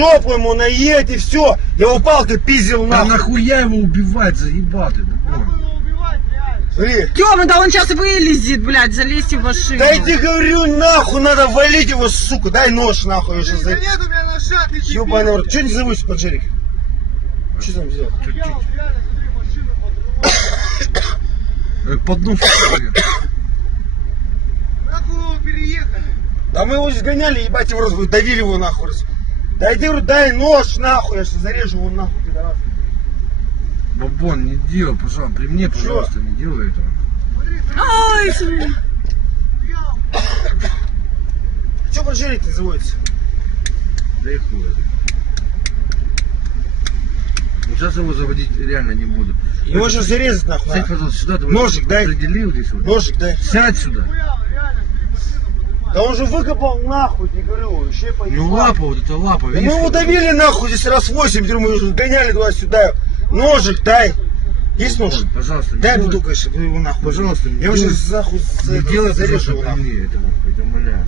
жопу ему наедь и все. Я его палкой пиздил Да нахуй. нахуя его убивать, заебал ты, Смотри. Тёма, да он сейчас вылезет, блядь, залезьте в машину. Да я тебе говорю, нахуй, надо валить его, сука. Дай нож, нахуй. Я сейчас... Да нет у меня ножа, ты дебил. Ёбаный рот. Че не заводишь, поджерик? Что там сделал? Я реально, смотри, машину под Под нож. Нахуй его переехали. Да мы его сгоняли, ебать его, давили его нахуй. Да иди, говорю, дай нож, нахуй, я сейчас зарежу его нахуй, пидорас. Бабон, не делай, пожалуйста, при мне, пожалуйста, не делай этого. Ой, Че поджерик не заводится? Да и хуй. Ну, сейчас его заводить реально не буду. Его сейчас зарезать нахуй. Сядь, пожалуйста, сюда. Давай. Ножик дай. Определил здесь вот. Ножик дай. Сядь сюда. Да он же выкопал нахуй, не говорю, вообще поехал. Ну лапа, вот это лапа, Да видишь? мы его давили нахуй здесь раз 8, мы уже гоняли туда-сюда. Ножик дай. Есть нож? Пожалуйста, не Дай делай. буду, конечно, его нахуй. Пожалуйста, не Я его делай. сейчас нахуй Не делай, зарежу пожалуйста, его при нахуй. мне этого, я тебя умоляю.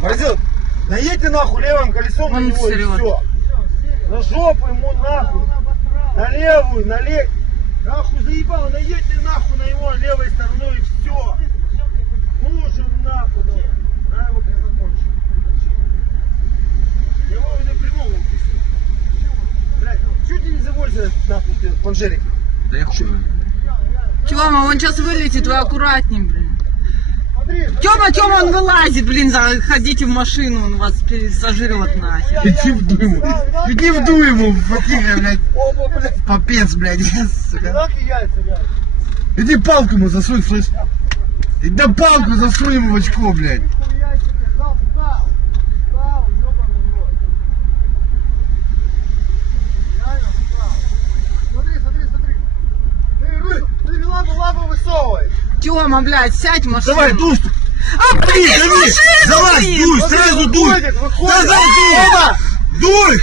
Морозил, наедьте нахуй левым колесом на Он него и срет. все. На жопу ему нахуй. На левую, на левую. Нахуй заебало, наедьте нахуй на его левой стороной и все. Слушаем нахуй. Да его закончим. Его не придумал. Блядь, чуть не заводится нахуй планшерик. Да я хуй. Тёма, он сейчас вылетит, вы аккуратней, блин. Смотри. Тёма, он вылазит, блин, заходите в машину, он вас сожрет нахер. Иди вдуй ему. Иди вдуй ему, фатига, блядь. Опа, блядь. Попец, блядь. Сука. Так и яйца, блядь. Иди палку ему засунь, слышь. Иди да палку засунь ему в очко, блядь. Ты лапу высовывай. Тёма, блядь, сядь в машину. Давай, дуй. А, блин, Дави, машину, давай, блин. дуй, сразу дуй. Назад дуй. Дуй.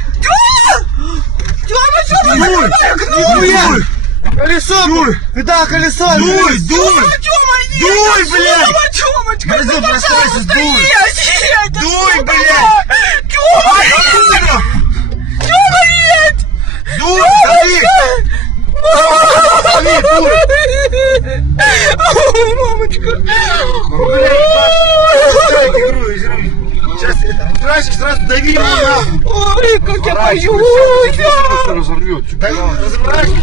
Тёма, Тёма, Дуй. Дуй. Колесо! Дуй. Да, колесо! Дуй, дуй. Тёма, нет! Дуй, блядь. Тёмочка, Морозил, ну, просрайся, пожалуйста, дуй. нет, Дуй, сука, блядь. Тёма, Тёма, нет! Дуй, дави. Дави, дуй. Ой, мамочка! Сейчас сразу дави его нахуй. Ой, как я боюсь! Разорвет. Разобрались?